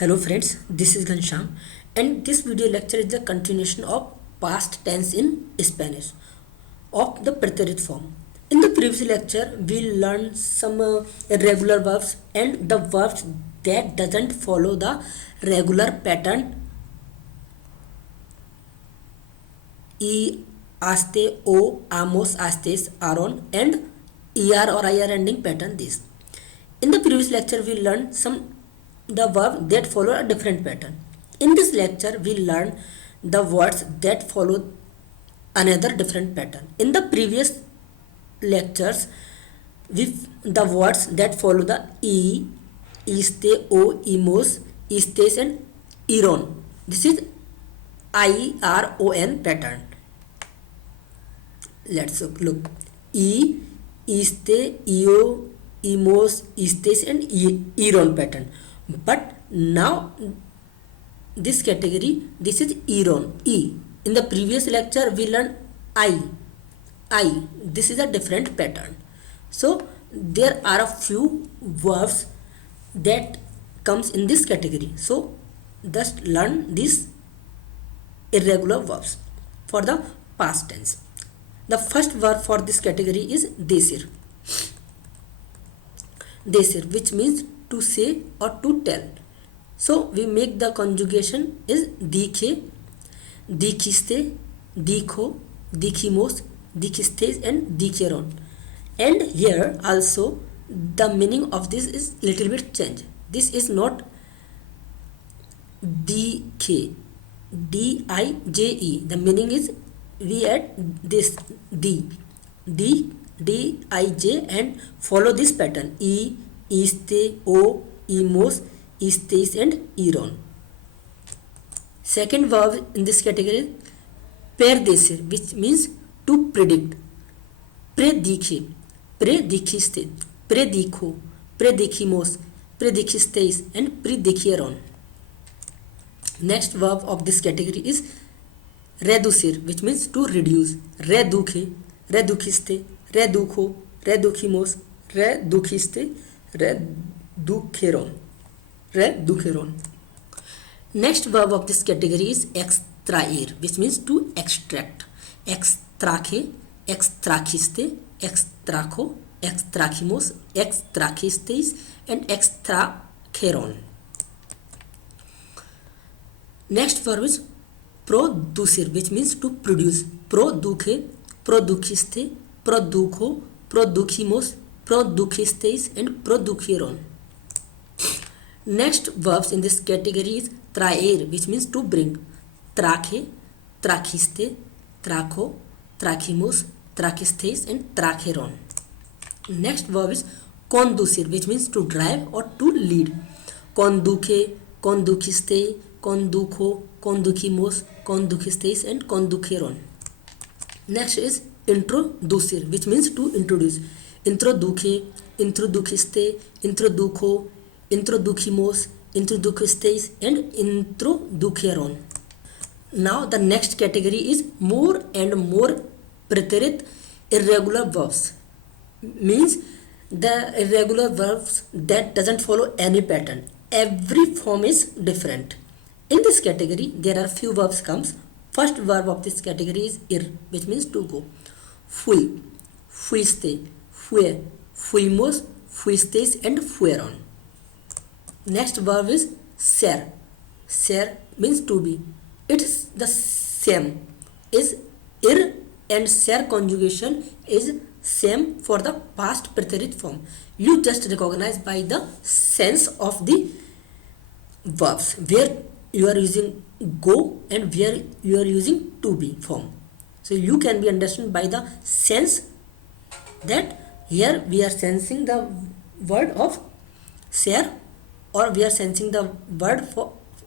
Hello friends, this is Ghanshyam and this video lecture is the continuation of past tense in Spanish of the preterite form. In the previous lecture, we learned some irregular verbs and the verbs that doesn't follow the regular pattern e, aste, o, amos, astes, aron and er or ir ending pattern this. In the previous lecture, we learned some the verb that follow a different pattern. In this lecture, we learn the words that follow another different pattern. In the previous lectures, the words that follow the e, iste, o, emos, istes and iron. This is iron pattern. Let's look. E, iste, eo, emos, istes and iron pattern. But now this category, this is iron, e. In the previous lecture we learned I. This is a different pattern. So there are a few verbs that comes in this category. So just learn these irregular verbs for the past tense. The first verb for this category is decir. Decir, which means to say or to tell. So we make the conjugation is dice, dijiste, dijo, dijimos, dijistes and dijeron. And here also the meaning of this is little bit change. This is not dije, dije. The meaning is we add this dij and follow this pattern e, iste, o, emos, istes and iron. Second verb in this category is predecir, which means to predict. Predice, prediciste, predico, predicimos, predichistes and predicieron. Next verb of this category is reducir, which means to reduce. Reduce, reduciste, reduco, reducimos, reduciste, reduceron. Next verb of this category is extraer, which means to extract. Extrache, extrachiste, extraco, extrachimos, extrachistes and extracheron. Next verb is producir, which means to produce. Produce, produciste, produco, producimos, produchistes and producieron. Next verbs in this category is traer, which means to bring. Trache, trachiste, traco, trachimos, trachistes and tracheron. Next verb is conducir, which means to drive or to lead. Conduce, conduciste, conduco, conducimos, conduchistes and conduceron. Next is introducir, which means to introduce. Introduce, introduciste, introduco, introducimos, introducistes and introduceron. Now the next category is more and more preterite irregular verbs. Means the irregular verbs that doesn't follow any pattern. Every form is different. In this category there are few verbs comes. First verb of this category is ir, which means to go. Fui, fuiste, fue, fuimos, fuistes and fueron. Next verb is ser. Ser means to be. It is the same. Is ir and ser conjugation is same for the past preterite form. You just recognize by the sense of the verbs where you are using go and where you are using to be form. So you can be understood by the sense that here we are sensing the word of ser or we are sensing the word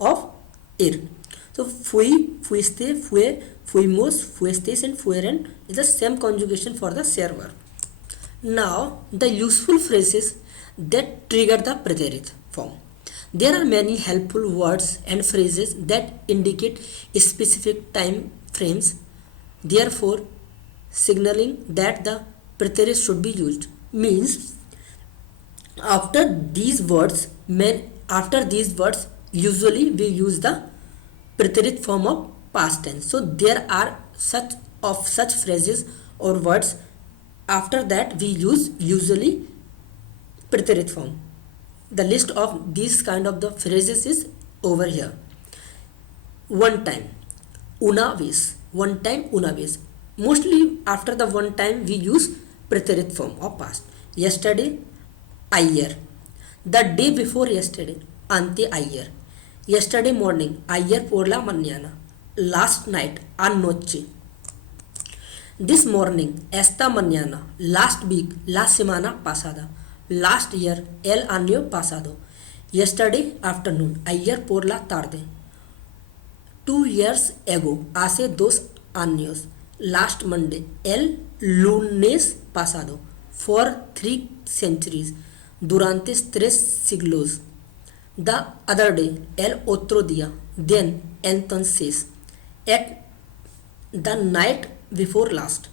of ir. So fui, fuiste, fue, fuimos, fuestes and fueron is the same conjugation for the ser verb. Now the useful phrases that trigger the preterite form. There are many helpful words and phrases that indicate specific time frames, therefore signaling that the preterite should be used. Means after these words usually we use the preterite form of past tense. So there are such phrases or words after that we use usually preterite form. The list of these kind of the phrases is over here. One time, una vez. One time, una vez. Mostly after the one time we use preterite form of past. Yesterday, ayer. The day before yesterday, ante ayer. Yesterday morning, ayer por la mañana. Last night, anoche. This morning, esta mañana. Last week, la semana pasada. Last year, el año pasado. Yesterday afternoon, ayer por la tarde. 2 years ago, hace 2 años. Last Monday, el lunes pasado. For 3 centuries, durante 3 siglos. The other day, el otro día. Then, entonces. At the night before last.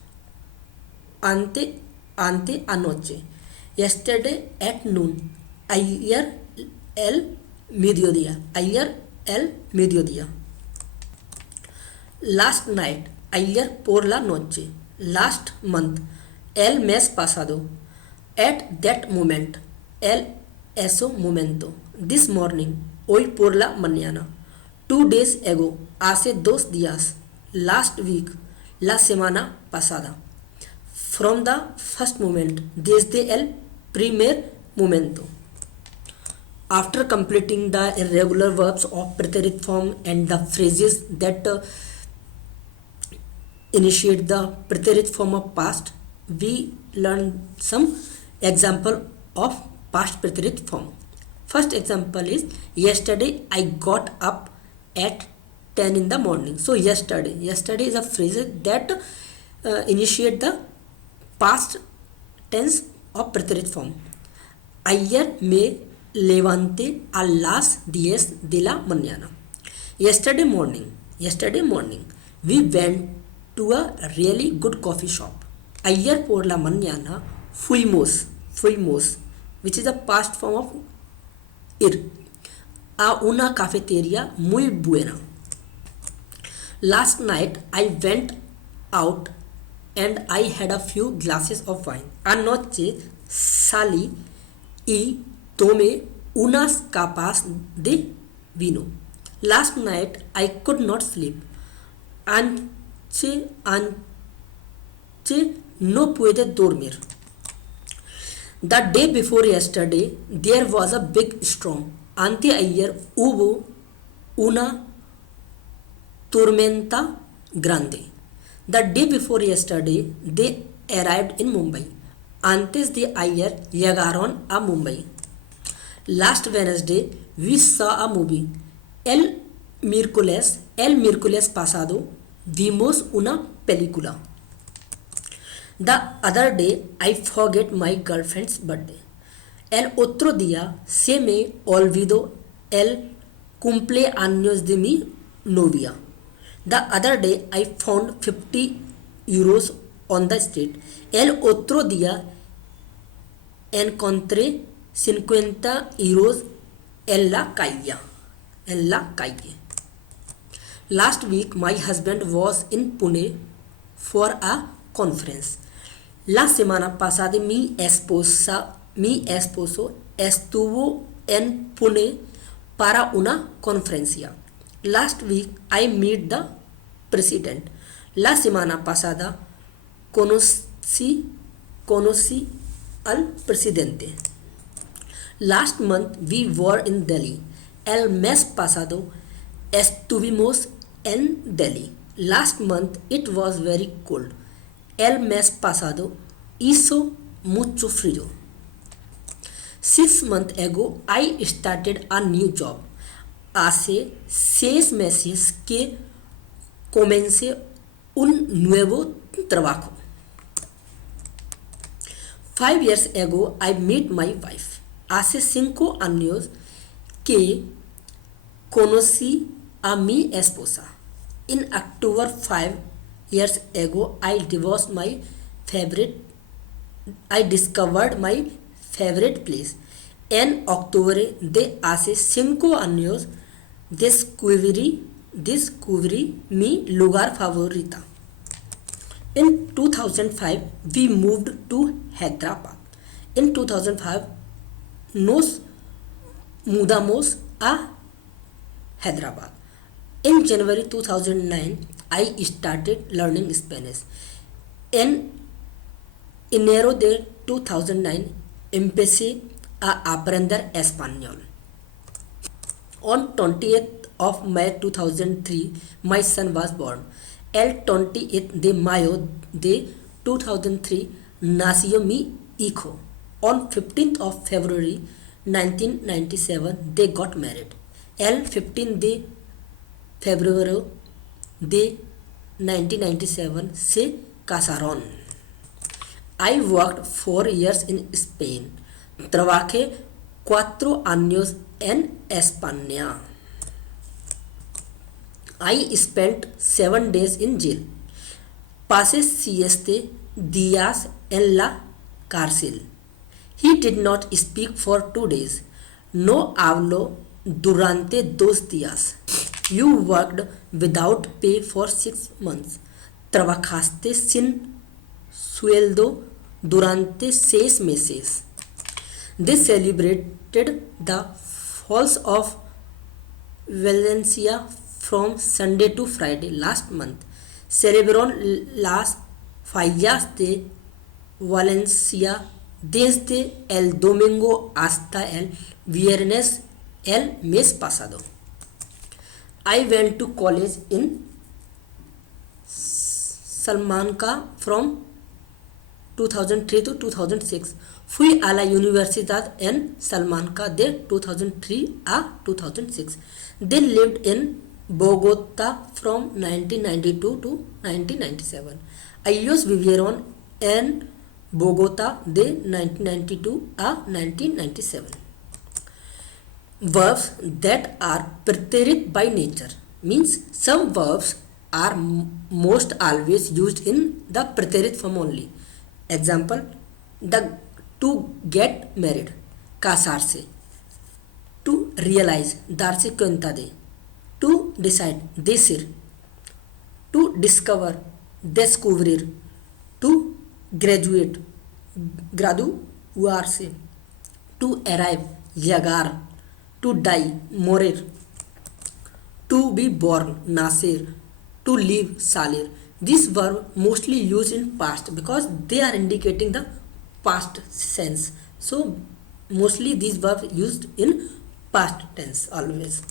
Ante anoche. Yesterday at noon. Ayer el mediodía. Ayer el mediodía. Last night. Ayer por la noche. Last month. El mes pasado. At that moment. El eso momento. This morning. Hoy por la mañana. 2 days ago. Hace 2 días. Last week. La semana pasada. From the first moment. Desde el primer momento. After completing the irregular verbs of preterite form and the phrases that initiate the preterite form of past, we learn some example of past preterite form. First example is yesterday I got up at 10 in the morning. So yesterday is a phrase that initiate the past tense of preterite form. Ayer me levanté a las 10 de la mañana. Yesterday morning, we went to a really good coffee shop. Ayer por la mañana fuimos, which is a past form of ir, a una cafetería muy buena. Last night I went out and I had a few glasses of wine. Anoche salí y tomé unas capas de vino. Last night I could not sleep. Anoche no pude dormir. The day before yesterday there was a big storm. Anteayer hubo una tormenta grande. The day before yesterday they arrived in Mumbai. Antes de ayer llegaron a Mumbai. Last Wednesday we saw a movie. El miércoles pasado vimos una película. The other day I forget my girlfriend's birthday. El otro día se me olvidó el cumpleaños de mi novia. The other day I found 50 euros on the street. El otro día encontré 50 euros en la calle. Last week my husband was in Pune for a conference. La semana pasada mi esposo estuvo en Pune para una conferencia. Last week I met the president. La semana pasada conocí al presidente. Last month we were in Delhi. El mes pasado estuvimos en Delhi. Last month it was very cold. El mes pasado hizo mucho frío. 6 months ago I started a new job. Hace 6 meses que comencé un nuevo trabajo. 5 years ago I met my wife. Hace 5 años que conocí a mi esposa. In October 5 years ago I discovered my favorite place. En octubre de hace 5 años descubrí mi lugar favorita. In 2005, we moved to Hyderabad. In 2005, nos mudamos a Hyderabad. In January 2009, I started learning Spanish. En enero de 2009, empecé a aprender español. On 20th of May 2003, my son was born. El 28 de mayo de 2003, nació mi hijo. On 15th of February 1997, they got married. El 15 de febrero de 1997 se casaron. I worked 4 years in Spain. Trabajé 4 años en España. I spent 7 days in jail. Pasé 7 días en la cárcel. He did not speak for 2 days. No habló durante 2 días. You worked without pay for 6 months. Trabajaste sin sueldo durante 6 meses. They celebrated the Falls of Valencia from Sunday to Friday last month. Celebraron las fallas de Valencia desde el domingo hasta el viernes el mes pasado. I went to college in Salamanca from 2003 to 2006. Fui a la universidad en Salamanca de 2003 a 2006. They lived in Bogotá from 1992 to 1997. Ellos vivieron en Bogotá de 1992 a 1997. Verbs that are preterite by nature means some verbs are most always used in the preterite form only. Example, to get married, casarse. To realize, darse cuenta de. To decide, decir. To discover, descubrir. To graduate, graduarse. To arrive, llegar. To die, morir. To be born, nacer. To live, salir. This verb mostly used in past because they are indicating the past sense. So mostly these verbs used in past tense always.